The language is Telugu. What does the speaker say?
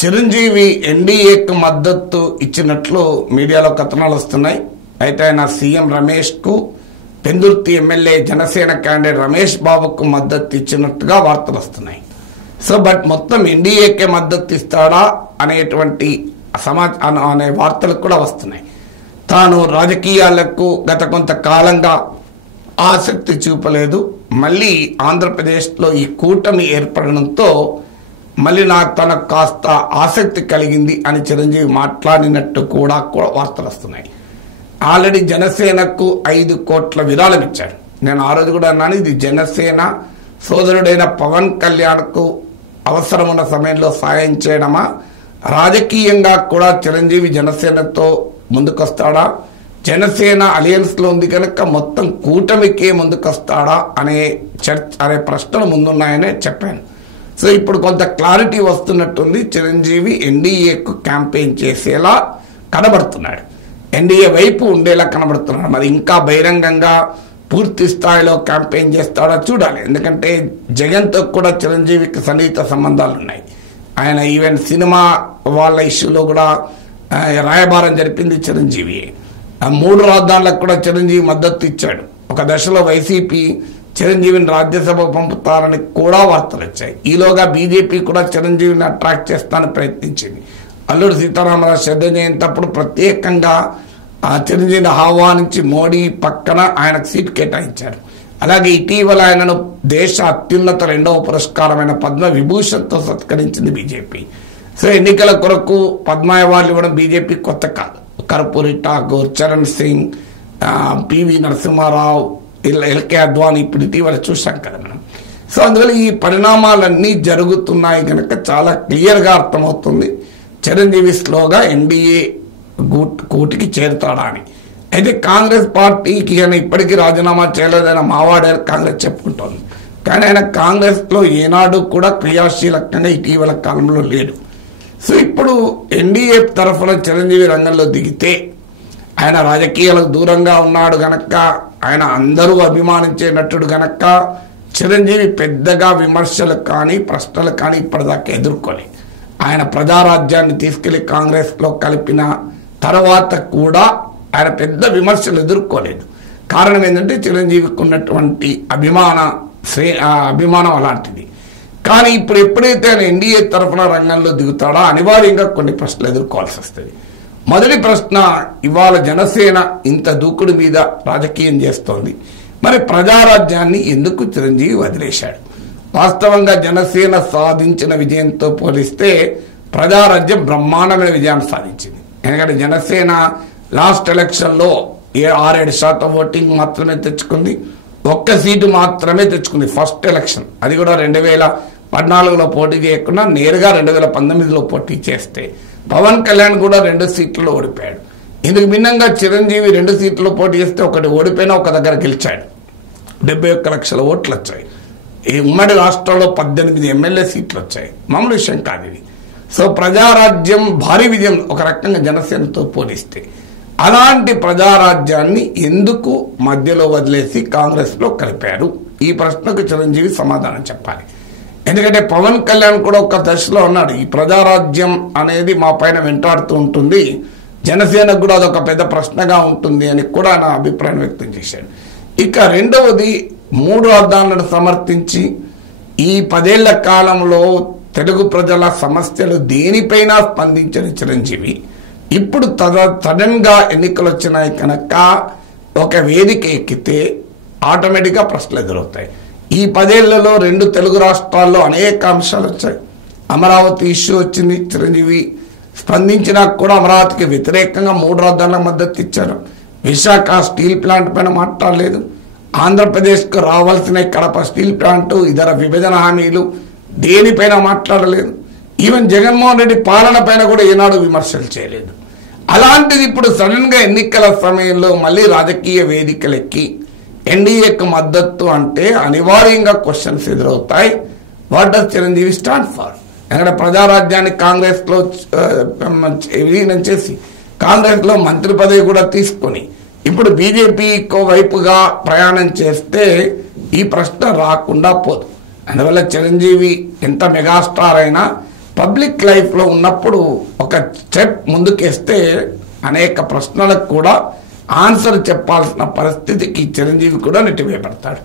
చిరంజీవి ఎన్డీఏకు మద్దతు ఇచ్చినట్లు మీడియాలో కథనాలు వస్తున్నాయి. అయితే ఆయన సీఎం రమేష్ కు, పెందుర్తి ఎమ్మెల్యే జనసేన క్యాండిడేట్ రమేష్ బాబుకు మద్దతు ఇచ్చినట్టుగా వార్తలు వస్తున్నాయి. సో బట్ మొత్తం ఎన్డీఏకే మద్దతు ఇస్తాడా అనేటువంటి అనే వార్తలు కూడా వస్తున్నాయి. తాను రాజకీయాలకు గత కొంతకాలంగా ఆసక్తి చూపలేదు, మళ్ళీ ఆంధ్రప్రదేశ్లో ఈ కూటమి ఏర్పడడంతో మళ్ళీ తనకు కాస్త ఆసక్తి కలిగింది అని చిరంజీవి మాట్లాడినట్టు కూడా వార్తలు వస్తున్నాయి. ఆల్రెడీ జనసేనకు 5 కోట్ల విరాళం ఇచ్చారు. నేను ఆ రోజు కూడా అన్నాను, ఇది జనసేన సోదరుడైన పవన్ కళ్యాణ్కు అవసరమున్న సమయంలో సాయం చేయడమా, రాజకీయంగా కూడా చిరంజీవి జనసేనతో ముందుకొస్తాడా, జనసేన అలయన్స్ లో ఉంది కనుక మొత్తం కూటమికే ముందుకొస్తాడా అనే ప్రశ్నలు ముందున్నాయనే చెప్పాను. సో ఇప్పుడు కొంత క్లారిటీ వస్తున్నట్టుంది. చిరంజీవి ఎన్డీఏకు క్యాంపెయిన్ చేసేలా కనబడుతున్నాడు, ఎన్డీఏ వైపు ఉండేలా కనబడుతున్నాడు. మరి ఇంకా బహిరంగంగా పూర్తి స్థాయిలో క్యాంపెయిన్ చేస్తాడో చూడాలి. ఎందుకంటే జగన్తో కూడా చిరంజీవికి సన్నిహిత సంబంధాలు ఉన్నాయి. ఆయన ఈవెన్ సినిమా వాళ్ళ ఇష్యూలో కూడా రాయబారం జరిపింది చిరంజీవి. 3 రాజధానులకు కూడా చిరంజీవి మద్దతు ఇచ్చాడు. ఒక దశలో వైసీపీ చిరంజీవిని రాజ్యసభ పంపుతారని కూడా వార్తలు వచ్చాయి. ఈలోగా బీజేపీ కూడా చిరంజీవిని అట్రాక్ట్ చేస్తానని ప్రయత్నించింది. అల్లూరి సీతారామరాజు శ్రద్ధ జయంతప్పుడు ప్రత్యేకంగా చిరంజీవిని ఆహ్వానించి మోడీ పక్కన ఆయనకు సీట్ కేటాయించారు. అలాగే ఇటీవల ఆయనను దేశ అత్యున్నత 2వ పురస్కారమైన పద్మ విభూషణ్తో సత్కరించింది బీజేపీ. సో ఎన్నికల కొరకు పద్మ అవార్డులు ఇవ్వడం బీజేపీ కొత్త కాదు. కర్పూరి ఠాకూర్, చరణ్ సింగ్, పివి నరసింహారావు, ఎల్కే అద్వానీ ఇప్పుడు ఇటీవల చూసాం కదా మనం. సో అందువల్ల ఈ పరిణామాలన్నీ జరుగుతున్నాయి కనుక చాలా క్లియర్గా అర్థమవుతుంది చిరంజీవి స్లోగా ఎన్డీఏ కూటికి చేరుతాడా అని. అయితే కాంగ్రెస్ పార్టీకి ఆయన ఇప్పటికీ రాజీనామా చేయలేదని మావాడే కాంగ్రెస్ చెప్పుకుంటోంది. కానీ ఆయన కాంగ్రెస్లో ఏనాడు కూడా క్రియాశీలకంగా ఇటీవల కాలంలో లేడు. సో ఇప్పుడు ఎన్డీఏ తరఫున చిరంజీవి రంగంలో దిగితే ఆయన రాజకీయాలకు దూరంగా ఉన్నాడు గనక, ఆయన అందరూ అభిమానించే నటుడు గనక చిరంజీవి పెద్దగా విమర్శలు కానీ ప్రశ్నలు కానీ ఇప్పటిదాకా ఎదుర్కొని ఆయన ప్రజారాజ్యాన్ని తీసుకెళ్లి కాంగ్రెస్లో కలిపిన తర్వాత కూడా ఆయన పెద్ద విమర్శలు ఎదుర్కోలేదు. కారణం ఏంటంటే చిరంజీవికి ఉన్నటువంటి అభిమానం అలాంటిది. కానీ ఇప్పుడు ఎప్పుడైతే ఆయన ఎన్డీఏ తరఫున రంగంలో దిగుతాడో అనివార్యంగా కొన్ని ప్రశ్నలు ఎదుర్కోవాల్సి వస్తుంది. మొదటి ప్రశ్న, ఇవాళ జనసేన ఇంత దూకుడు మీద రాజకీయం చేస్తోంది, మరి ప్రజారాజ్యాన్ని ఎందుకు చిరంజీవి వదిలేశాడు? వాస్తవంగా జనసేన సాధించిన విజయంతో పోలిస్తే ప్రజారాజ్యం బ్రహ్మాండమైన విజయాన్ని సాధించింది. ఎందుకంటే జనసేన లాస్ట్ ఎలక్షన్లో 6-7% ఓటింగ్ మాత్రమే తెచ్చుకుంది, 1 సీటు మాత్రమే తెచ్చుకుంది ఫస్ట్ ఎలక్షన్. అది కూడా 2014లో పోటీ చేయకుండా నేరుగా 2019లో పోటీ చేస్తే పవన్ కళ్యాణ్ కూడా 2 సీట్లలో ఓడిపోయాడు. ఇందుకు భిన్నంగా చిరంజీవి 2 సీట్లలో పోటీ చేస్తే ఒకటి ఓడిపోయినా ఒక దగ్గర గెలిచాడు. 71 లక్షల ఓట్లు వచ్చాయి. ఈ ఉమ్మడి రాష్ట్రంలో 18 ఎమ్మెల్యే సీట్లు వచ్చాయి. మామూలు విషయం కాదు ఇది. సో ప్రజారాజ్యం భారీ విజయం ఒక రకంగా జనసేనతో పోలిస్తే. అలాంటి ప్రజారాజ్యాన్ని ఎందుకు మధ్యలో వదిలేసి కాంగ్రెస్లో కలిపారు? ఈ ప్రశ్నకు చిరంజీవి సమాధానం చెప్పాలి. ఎందుకంటే పవన్ కళ్యాణ్ కూడా ఒక దశలో అన్నాడు, ఈ ప్రజారాజ్యం అనేది మా పైన వెంటాడుతూ ఉంటుంది, జనసేనకు కూడా అదొక పెద్ద ప్రశ్నగా ఉంటుంది అని కూడా నా అభిప్రాయం వ్యక్తం చేశాడు. ఇక రెండవది, 3 రాజధానులను సమర్థించి ఈ 10 ఏళ్ల కాలంలో తెలుగు ప్రజల సమస్యలు దేనిపైనా స్పందించిన చిరంజీవి ఇప్పుడు సడన్ గా ఎన్నికలు వచ్చినాయి కనుక ఒక వేదిక ఎక్కితే ఆటోమేటిక్గా ప్రశ్నలు ఎదురవుతాయి. ఈ 10 ఏళ్లలో 2 తెలుగు రాష్ట్రాల్లో అనేక అంశాలు వచ్చాయి. అమరావతి ఇష్యూ వచ్చింది, చిరంజీవి స్పందించినా కూడా అమరావతికి వ్యతిరేకంగా 3 రాజధానుల మద్దతు ఇచ్చారు. విశాఖ స్టీల్ ప్లాంట్ పైన మాట్లాడలేదు. ఆంధ్రప్రదేశ్కు రావాల్సిన కడప స్టీల్ ప్లాంట్, ఇతర విభజన హామీలు దేనిపైన మాట్లాడలేదు. ఈవెన్ జగన్మోహన్ రెడ్డి పాలన పైన కూడా ఏనాడు విమర్శలు చేయలేదు. అలాంటిది ఇప్పుడు సడన్ గా ఎన్నికల సమయంలో మళ్ళీ రాజకీయ వేదికలెక్కి ఎన్డీఏకు మద్దతు అంటే అనివార్యంగా క్వశ్చన్స్ ఎదురవుతాయి. What does Chiranjeevi stand for? ఎందుకంటే ప్రజారాజ్యాన్ని కాంగ్రెస్లో విలీనం చేసి కాంగ్రెస్లో మంత్రి పదవి కూడా తీసుకొని ఇప్పుడు బీజేపీకో వైపుగా ప్రయాణం చేస్తే ఈ ప్రశ్న రాకుండా పోదు. అందువల్ల చిరంజీవి ఎంత మెగాస్టార్ అయినా పబ్లిక్ లైఫ్లో ఉన్నప్పుడు ఒక స్టెప్ ముందుకేస్తే అనేక ప్రశ్నలకు కూడా ఆన్సర్ చెప్పాల్సిన పరిస్థితికి చిరంజీవి కూడా నెట్టివేయబడతాడు.